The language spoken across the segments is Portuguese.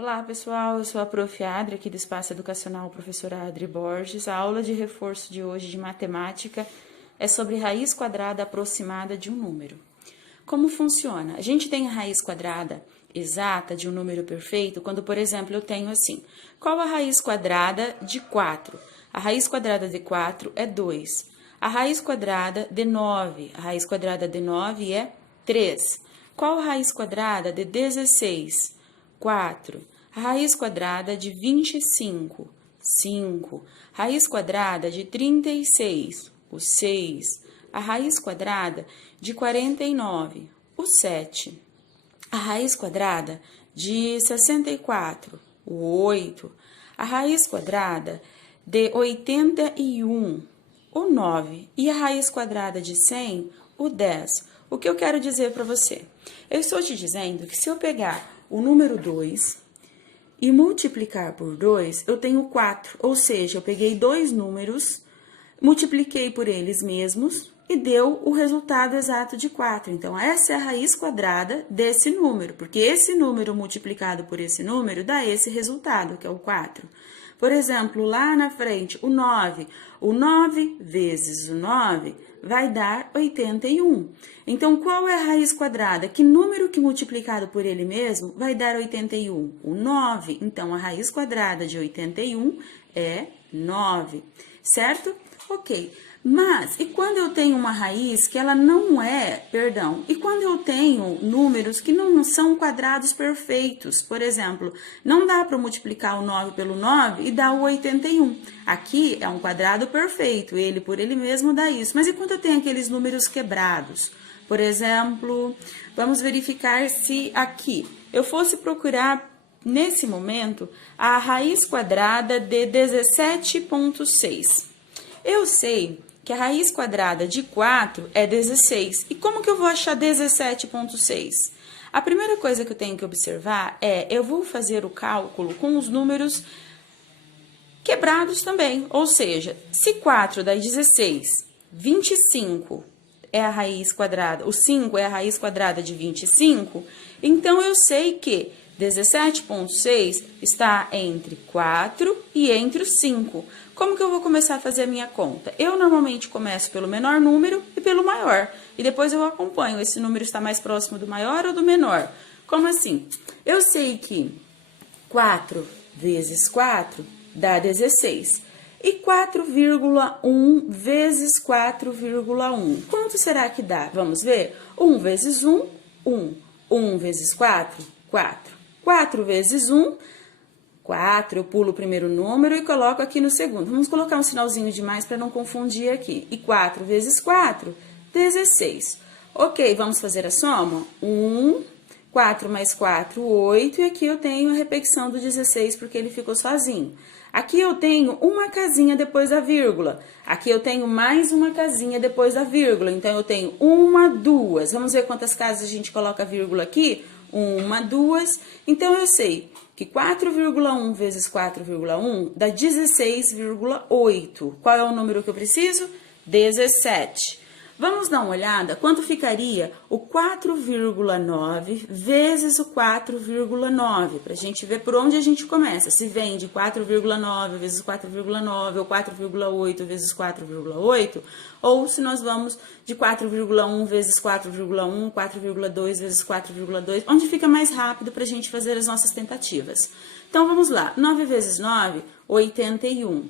Olá, pessoal. Eu sou a Prof. Adri, aqui do Espaço Educacional Professora Adri Borges. A aula de reforço de hoje de matemática é sobre raiz quadrada aproximada de um número. Como funciona? A gente tem a raiz quadrada exata de um número perfeito quando, por exemplo, eu tenho assim: qual a raiz quadrada de 4? A raiz quadrada de 4 é 2. A raiz quadrada de 9, a raiz quadrada de 9 é 3. Qual a raiz quadrada de 16? 4. A raiz quadrada de 25, 5. Raiz quadrada de 36, o 6. A raiz quadrada de 49, o 7. A raiz quadrada de 64, o 8. A raiz quadrada de 81, o 9. E a raiz quadrada de 100, o 10. O que eu quero dizer para você? Eu estou te dizendo que se eu pegar o número 2 e multiplicar por 2, eu tenho 4. Ou seja, eu peguei dois números, multipliquei por eles mesmos e deu o resultado exato de 4. Então, essa é a raiz quadrada desse número, porque esse número multiplicado por esse número dá esse resultado, que é o 4. Por exemplo, lá na frente, o 9. O 9 vezes o 9 vai dar 81. Então, qual é a raiz quadrada? Que número que multiplicado por ele mesmo vai dar 81? O 9. Então, a raiz quadrada de 81 é 9, certo? Ok. Mas, e quando eu tenho uma raiz que ela não é, e quando eu tenho números que não são quadrados perfeitos? Por exemplo, não dá para multiplicar o 9 pelo 9 e dar o 81. Aqui é um quadrado perfeito, ele por ele mesmo dá isso. Mas e quando eu tenho aqueles números quebrados? Por exemplo, vamos verificar se aqui eu fosse procurar, nesse momento, a raiz quadrada de 17,6. Eu sei que a raiz quadrada de 4 é 16. E como que eu vou achar 17,6? A primeira coisa que eu tenho que observar é, eu vou fazer o cálculo com os números quebrados também. Ou seja, se 4 dá 16, 25 é a raiz quadrada, o 5 é a raiz quadrada de 25, então eu sei que 17,6 está entre 4 e entre os 5. Como que eu vou começar a fazer a minha conta? Eu normalmente começo pelo menor número e pelo maior. E depois eu acompanho, esse número está mais próximo do maior ou do menor. Como assim? Eu sei que 4 vezes 4 dá 16. E 4,1 vezes 4,1. Quanto será que dá? Vamos ver? 1 vezes 1, 1. 1 vezes 4, 4. 4 vezes 1, 4. Eu pulo o primeiro número e coloco aqui no segundo. Vamos colocar um sinalzinho de mais para não confundir aqui. E 4 vezes 4, 16. Ok, vamos fazer a soma? 1, 4 mais 4, 8. E aqui eu tenho a repetição do 16 porque ele ficou sozinho. Aqui eu tenho uma casinha depois da vírgula. Aqui eu tenho mais uma casinha depois da vírgula. Então, eu tenho uma, duas. Vamos ver quantas casas a gente coloca a vírgula aqui? Uma, duas. Então, eu sei que 4,1 vezes 4,1 dá 16,8. Qual é o número que eu preciso? 17. Vamos dar uma olhada quanto ficaria o 4,9 vezes o 4,9, para a gente ver por onde a gente começa. Se vem de 4,9 vezes 4,9 ou 4,8 vezes 4,8, ou se nós vamos de 4,1 vezes 4,1, 4,2 vezes 4,2, onde fica mais rápido para a gente fazer as nossas tentativas. Então, vamos lá. 9 vezes 9, 81.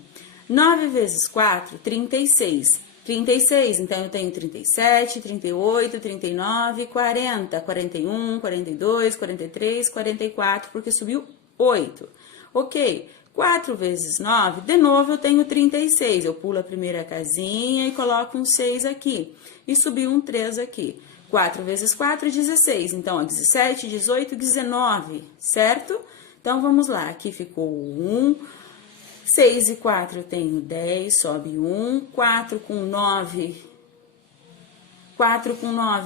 9 vezes 4, 36. 36, então eu tenho 37, 38, 39, 40, 41, 42, 43, 44, porque subiu 8. Ok, 4 vezes 9, de novo eu tenho 36. Eu pulo a primeira casinha e coloco um 6 aqui. E subiu um 3 aqui. 4 vezes 4 é 16, então é 17, 18, 19, certo? Então vamos lá, aqui ficou 1. 6 e 4 eu tenho 10, sobe 1, 4 com 9,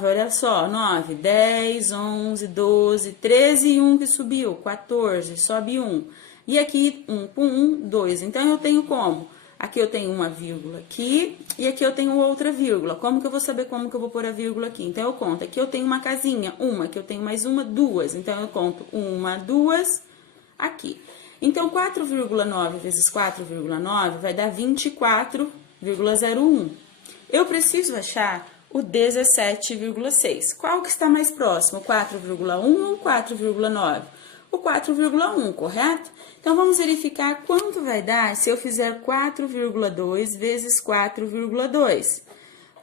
olha só, 9, 10, 11, 12, 13 e 1 que subiu, 14, sobe 1. E aqui, 1 com 1, 2. Então, eu tenho como? Aqui eu tenho uma vírgula aqui e aqui eu tenho outra vírgula. Como que eu vou saber como que eu vou pôr a vírgula aqui? Então, eu conto. Aqui eu tenho uma casinha, uma. Aqui eu tenho mais uma, duas. Então, eu conto 1, 2... aqui. Então, 4,9 vezes 4,9 vai dar 24,01. Eu preciso achar o 17,6. Qual que está mais próximo, 4,1 ou 4,9? O 4,1, correto? Então, vamos verificar quanto vai dar se eu fizer 4,2 vezes 4,2.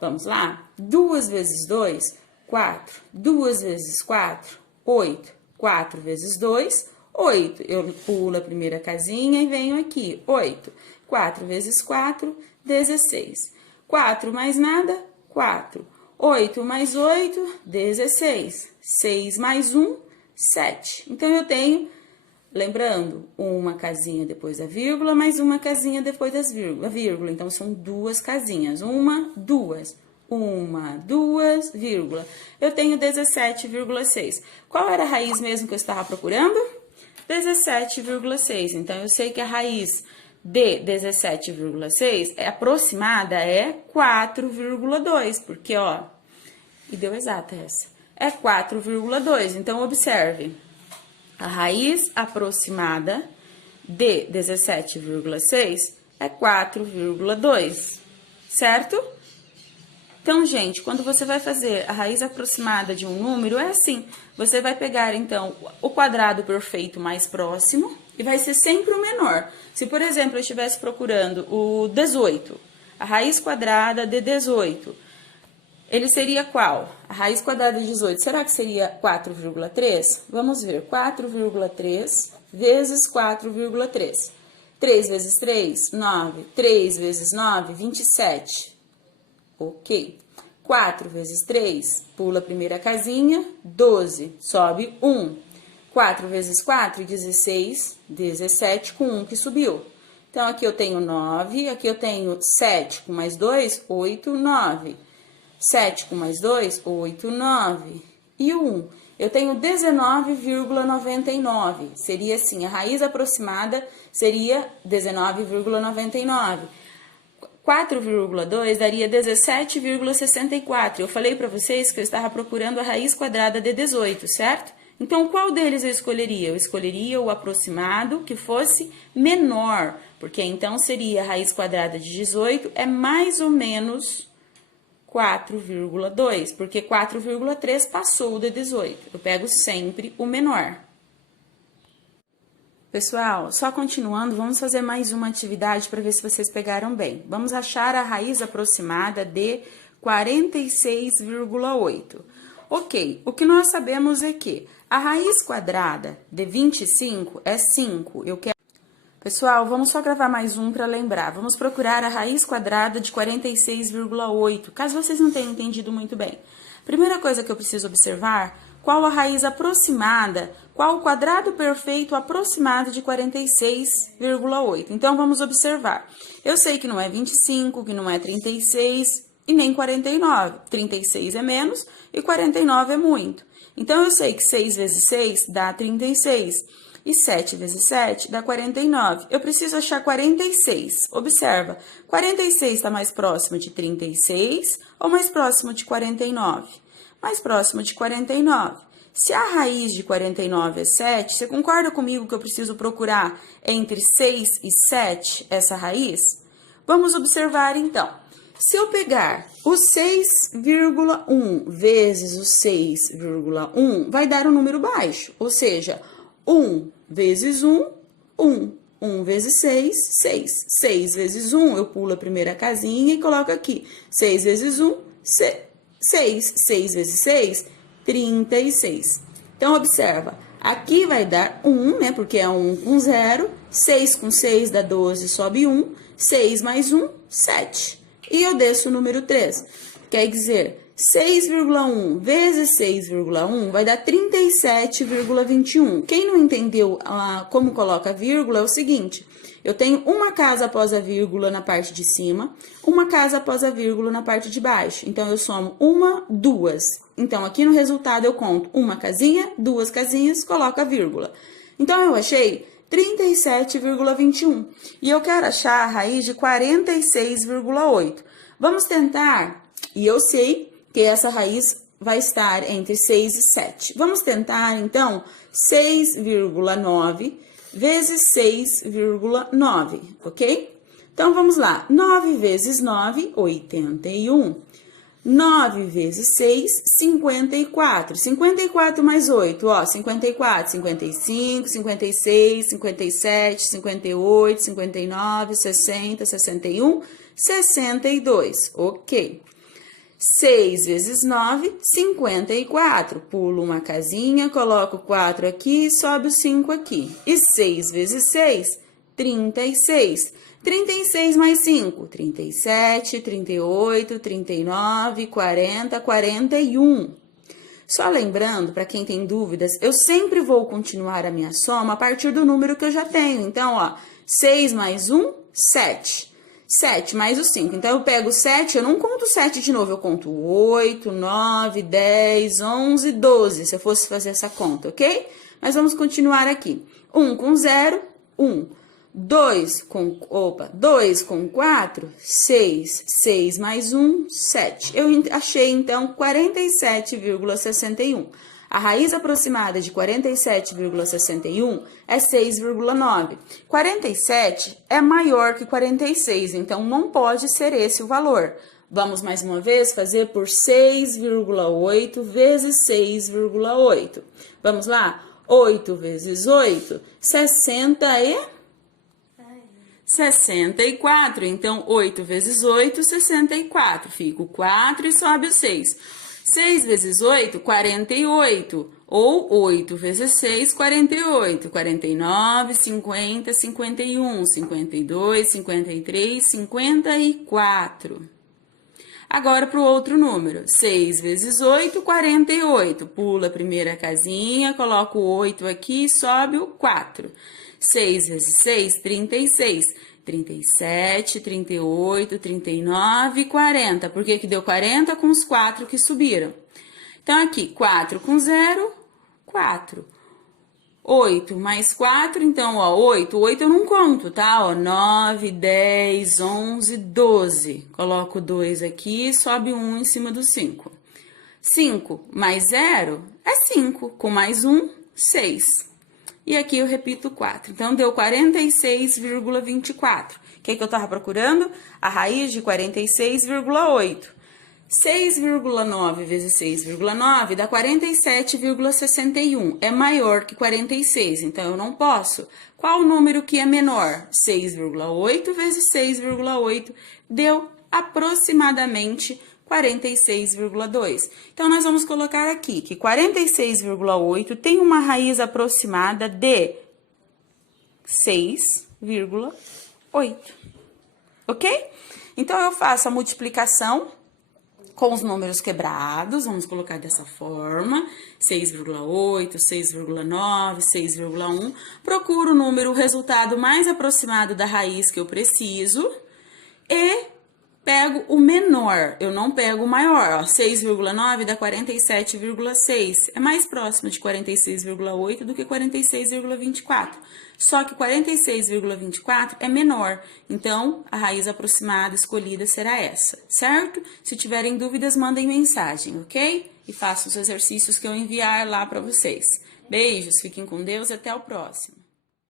Vamos lá? 2 vezes 2, 4. 2 vezes 4, 8. 4 vezes 2, 8. Eu pulo a primeira casinha e venho aqui, 8. 4 vezes 4, 16. 4 mais nada, 4. 8 mais 8, 16. 6 mais 1, 7. Então, eu tenho, lembrando, uma casinha depois da vírgula, mais uma casinha depois das vírgula. Então, são duas casinhas. Uma, duas, vírgula. Eu tenho 17,6. Qual era a raiz mesmo que eu estava procurando? 17,6. Então, eu sei que a raiz de 17,6 aproximada é 4,2, porque, ó, e deu exata essa. É 4,2. Então, observe. A raiz aproximada de 17,6 é 4,2, certo? Então, gente, quando você vai fazer a raiz aproximada de um número, é assim. Você vai pegar, então, o quadrado perfeito mais próximo e vai ser sempre o menor. Se, por exemplo, eu estivesse procurando o 18, a raiz quadrada de 18, ele seria qual? A raiz quadrada de 18, será que seria 4,3? Vamos ver, 4,3 vezes 4,3. 3 vezes 3, 9. 3 vezes 9, 27. Ok. 4 vezes 3, pula a primeira casinha, 12, sobe 1. 4 vezes 4, 16, 17 com 1 que subiu. Então, aqui eu tenho 9, aqui eu tenho 7 com mais 2, 8, 9. 7 com mais 2, 8, 9. E o 1, eu tenho 19,99. Seria assim, a raiz aproximada seria 19,99. 4,2 daria 17,64. Eu falei para vocês que eu estava procurando a raiz quadrada de 18, certo? Então, qual deles eu escolheria? Eu escolheria o aproximado que fosse menor, porque então seria a raiz quadrada de 18 é mais ou menos 4,2, porque 4,3 passou de 18. Eu pego sempre o menor. Pessoal, só continuando, vamos fazer mais uma atividade para ver se vocês pegaram bem. Vamos achar a raiz aproximada de 46,8. Ok, o que nós sabemos é que a raiz quadrada de 25 é 5. Pessoal, vamos só gravar mais um para lembrar. Vamos procurar a raiz quadrada de 46,8, caso vocês não tenham entendido muito bem. Primeira coisa que eu preciso observar, qual a raiz aproximada, qual o quadrado perfeito aproximado de 46,8. Então, vamos observar. Eu sei que não é 25, que não é 36 e nem 49. 36 é menos e 49 é muito. Então, eu sei que 6 vezes 6 dá 36 e 7 vezes 7 dá 49. Eu preciso achar 46. Observa, 46 está mais próximo de 36 ou mais próximo de 49? Mais próximo de 49. Se a raiz de 49 é 7, você concorda comigo que eu preciso procurar entre 6 e 7 essa raiz? Vamos observar, então. Se eu pegar o 6,1 vezes o 6,1, vai dar um número baixo, ou seja, 1 vezes 1, 1. 1 vezes 6, 6. 6 vezes 1, eu pulo a primeira casinha e coloco aqui. 6 vezes 1, 6. 6 vezes 6, 36. Então, observa, aqui vai dar 1, né, porque é 1 com 0. 6 com 6 dá 12, sobe 1. 6 mais 1, 7. E eu desço o número 3. Quer dizer, 6,1 vezes 6,1 vai dar 37,21. Quem não entendeu como coloca a vírgula é o seguinte: eu tenho uma casa após a vírgula na parte de cima, uma casa após a vírgula na parte de baixo. Então, eu somo uma, duas. Então, aqui no resultado eu conto uma casinha, duas casinhas, coloco a vírgula. Então, eu achei 37,21. E eu quero achar a raiz de 46,8. Vamos tentar, e eu sei que essa raiz vai estar entre 6 e 7. Vamos tentar, então, 6,9 vezes 6,9, ok? Então, vamos lá. 9 vezes 9, 81. 9 vezes 6, 54. 54 mais 8, ó, 54, 55, 56, 57, 58, 59, 60, 61, 62, ok. 6 vezes 9, 54. Pulo uma casinha, coloco 4 aqui, sobe o 5 aqui. E 6 vezes 6, 36. 36 mais 5, 37, 38, 39, 40, 41. Só lembrando, para quem tem dúvidas, eu sempre vou continuar a minha soma a partir do número que eu já tenho. Então, ó, 6 mais 1, 7. 7 mais o 5. Então, eu pego 7, eu não conto 7 de novo, eu conto 8, 9, 10, 11, 12, se eu fosse fazer essa conta, ok? Mas vamos continuar aqui. 1 com 0, 1. 2 com 4, 6. 6 mais 1, 7. Eu achei, então, 47,61. A raiz aproximada de 47,61 é 6,9. 47 é maior que 46, então não pode ser esse o valor. Vamos mais uma vez fazer por 6,8 vezes 6,8. Vamos lá? 8 vezes 8, 64. Então, 8 vezes 8, 64. Fica o 4 e sobe o 6. 6 vezes 8, 48. Ou 8 vezes 6, 48. 49, 50, 51, 52, 53, 54. Agora, para o outro número. 6 vezes 8, 48. Pula a primeira casinha, coloca o 8 aqui e sobe o 4. 6 vezes 6, 36. 37, 38, 39, 40. Por que que deu 40? Com os 4 que subiram. Então, aqui, 4 com 0, 4. 8 mais 4, então, ó, 8 eu não conto, tá? Ó, 9, 10, 11, 12. Coloco 2 aqui, sobe 1 em cima do 5. 5 mais 0 é 5, com mais 1, 6. E aqui eu repito 4. Então, deu 46,24. O que eu estava procurando? A raiz de 46,8. 6,9 vezes 6,9 dá 47,61. É maior que 46, então eu não posso. Qual o número que é menor? 6,8 vezes 6,8 deu aproximadamente 46,2. Então, nós vamos colocar aqui que 46,8 tem uma raiz aproximada de 6,8. Ok? Então, eu faço a multiplicação com os números quebrados, vamos colocar dessa forma, 6,8, 6,9, 6,1. Procuro o número, o resultado mais aproximado da raiz que eu preciso e pego o menor, eu não pego o maior, ó, 6,9 dá 47,6, é mais próximo de 46,8 do que 46,24, só que 46,24 é menor, então a raiz aproximada escolhida será essa, certo? Se tiverem dúvidas, mandem mensagem, ok? E façam os exercícios que eu enviar lá para vocês. Beijos, fiquem com Deus e até o próximo.